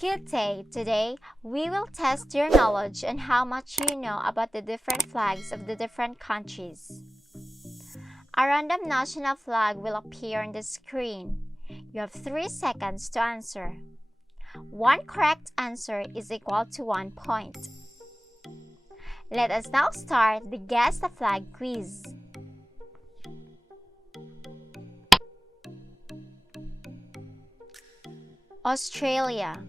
Good day! Today, we will test your knowledge on how much you know about the different flags of the different countries. A random national flag will appear on the screen. You have 3 seconds to answer. One correct answer is equal to 1 point. Let us now start the Guess the Flag quiz. Australia,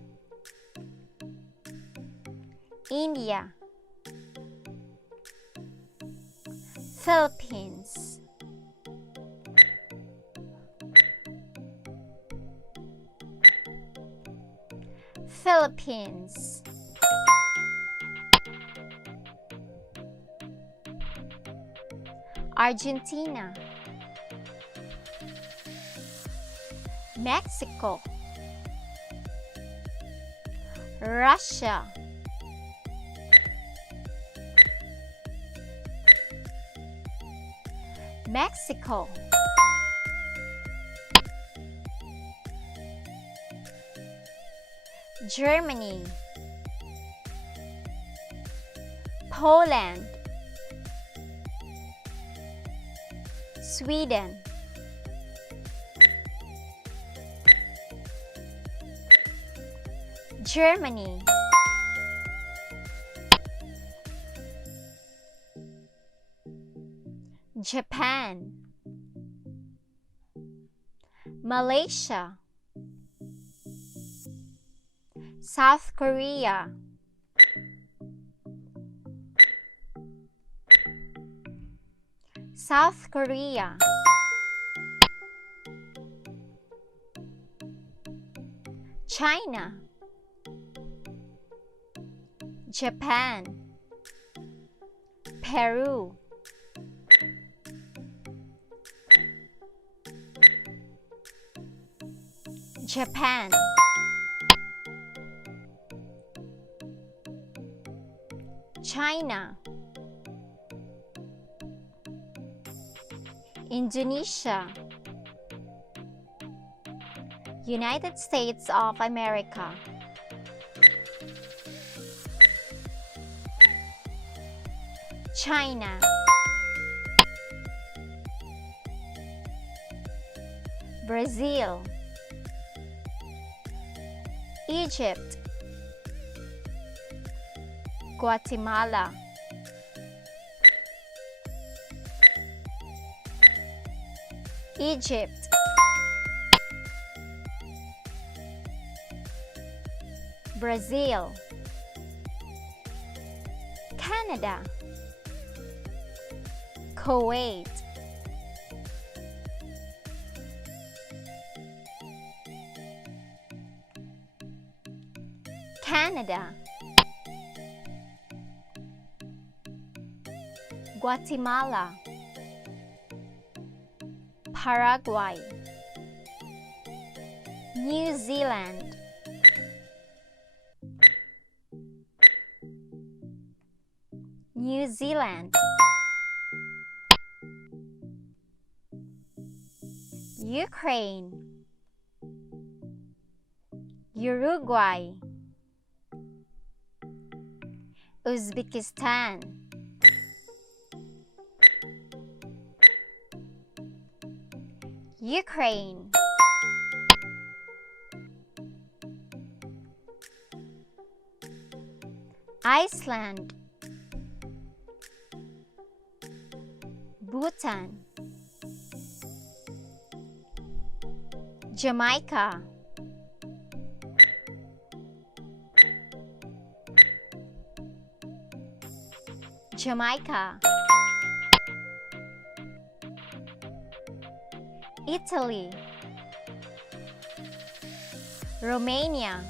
India, Philippines, Philippines, Argentina, Mexico, Russia, Mexico, Germany, Poland, Sweden, Germany, Japan, Malaysia, South Korea, South Korea, China, Japan, Peru, Japan, China, Indonesia, United States of America, China, Brazil, Egypt, Guatemala, Egypt, Brazil, Canada, Kuwait, Canada, Guatemala, Paraguay, New Zealand, New Zealand, Ukraine, Uruguay, Uzbekistan, Ukraine, Iceland, Bhutan, Jamaica, Jamaica, Italy, Romania,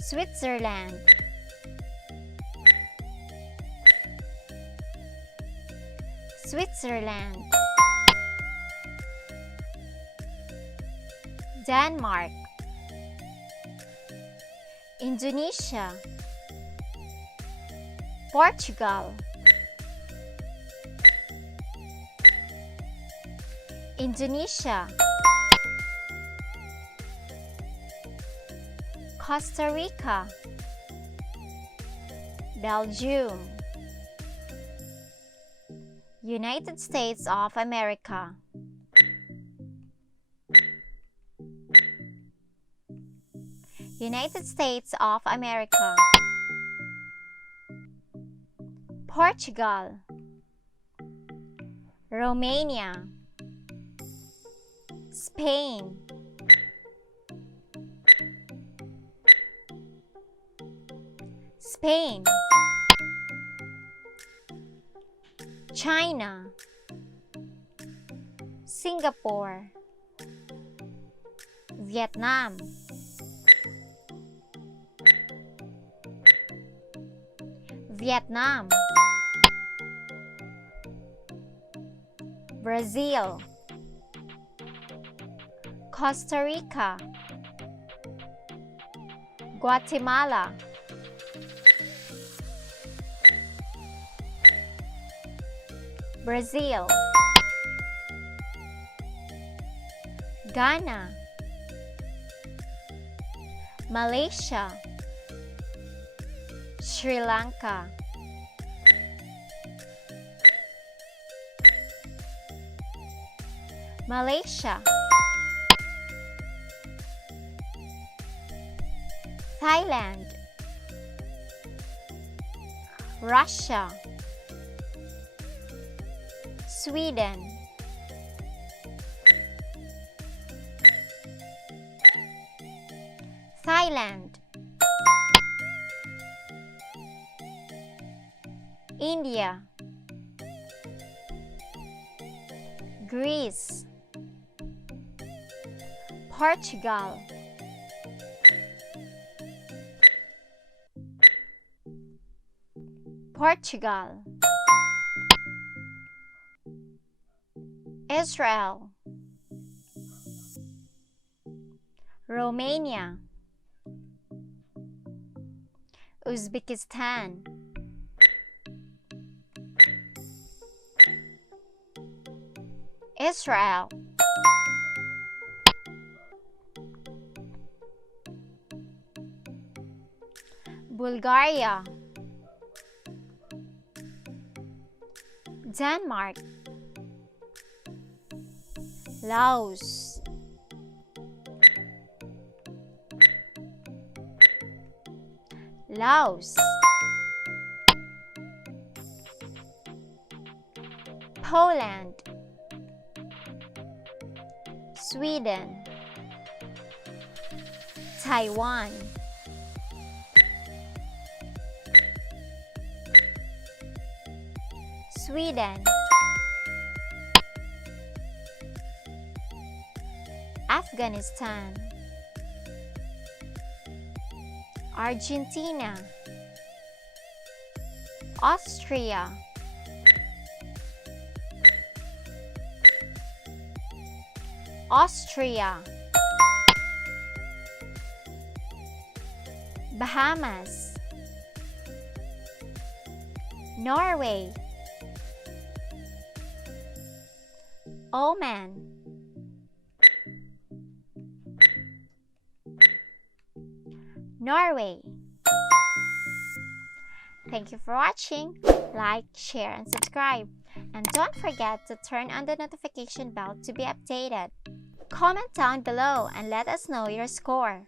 Switzerland, Switzerland, Denmark, Indonesia, Portugal, Indonesia, Costa Rica, Belgium, United States of America, United States of America, Portugal, Romania, Spain, Spain, China, Singapore, Vietnam, Vietnam, Brazil, Costa Rica, Guatemala, Brazil, Ghana, Malaysia, Sri Lanka, Malaysia, Thailand, Russia, Sweden, Thailand, India, Greece, Portugal, Portugal, Israel, Romania, Uzbekistan, Israel, Bulgaria, Denmark, Laos, Laos, Poland, Sweden, Taiwan, Sweden, Afghanistan, Argentina, Austria, Austria, Bahamas, Norway, Oman, Norway. Thank you for watching. Like, share, and subscribe. And don't forget to turn on the notification bell to be updated. Comment down below and let us know your score.